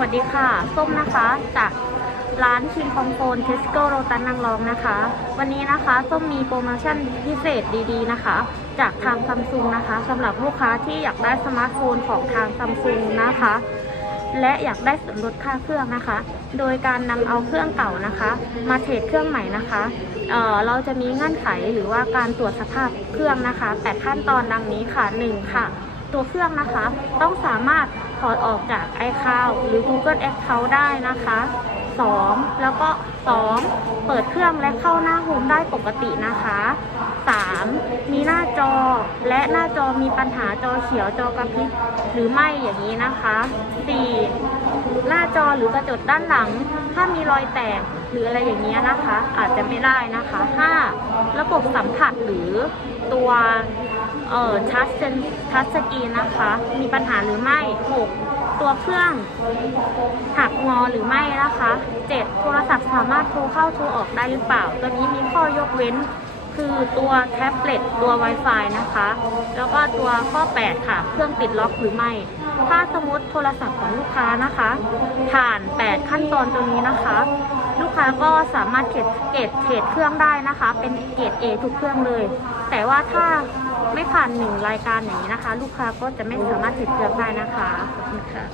วัสดีค่ะ ส้มนะคะจากร้านคิงคองโฟนเทสโก้โรตันนางรองนะคะ วันนี้นะคะส้มมีโปรโมชั่นพิเศษดีๆนะคะ จากทางซัมซุงนะคะสำหรับลูกค้าที่อยากได้สมาร์ทโฟนของทางซัมซุงนะคะ และอยากได้ส่วนลดค่าเครื่องนะคะ โดยการนำเอาเครื่องเก่านะคะ มาเทรดเครื่องใหม่นะคะเเราจะมีเงื่อนไขหรือว่าการตรวจสภาพเครื่องนะคะแปดขั้นตอนดังนี้ค่ะ 1 ค่ะ ตัวเครื่องนะคะต้องสามารถ ถอดออกจาก iCloud หรือ Google Account ได้นะคะ 2. แล้วก็ 2. เปิดเครื่องและเข้าหน้าโฮมได้ปกตินะคะ 3. มีหน้าจอและหน้าจอมีปัญหาจอเขียวจอกระพริบหรือไม่อย่างนี้นะคะ 4. หน้าจอหรือกระจกด้านหลัง ถ้ามีรอยแตกหรืออะไรอย่างเงี้นะคะ อาจจะไม่ได้นะคะ 5. ระบบสัมผัสหรือตัว เอ่อทัชเซนทัชสกีนนะคะ มีปัญหาหรือไม่ 6. ตัวเครื่องหักงอหรือไม่นะคะ 7. โทรศัพท์สามารถโทรเข้าโทรออกได้หรือเปล่า ตัวนี้มีข้อยกเว้น คือตัวแท็บเล็ตตัว Wi-Fi นะคะ แล้วก็ตัวข้อ 8 ค่ะ เครื่องติดล็อกหรือไม่ ถ้าสมมติโทรศัพท์ของลูกค้านะคะ ผ่าน 8 ขั้นตอนตัวนี้นะคะ ลูกค้าก็สามารถเกรดเกรดเทรดเครื่องได้นะคะ เป็นเกรด A ทุกเครื่องเลย แต่ว่าถ้าไม่ผ่านหนึ่งรายการอย่างนี้นะคะ ลูกค้าก็จะไม่สามารถเทรดเครื่องได้นะคะขอบคุณค่ะ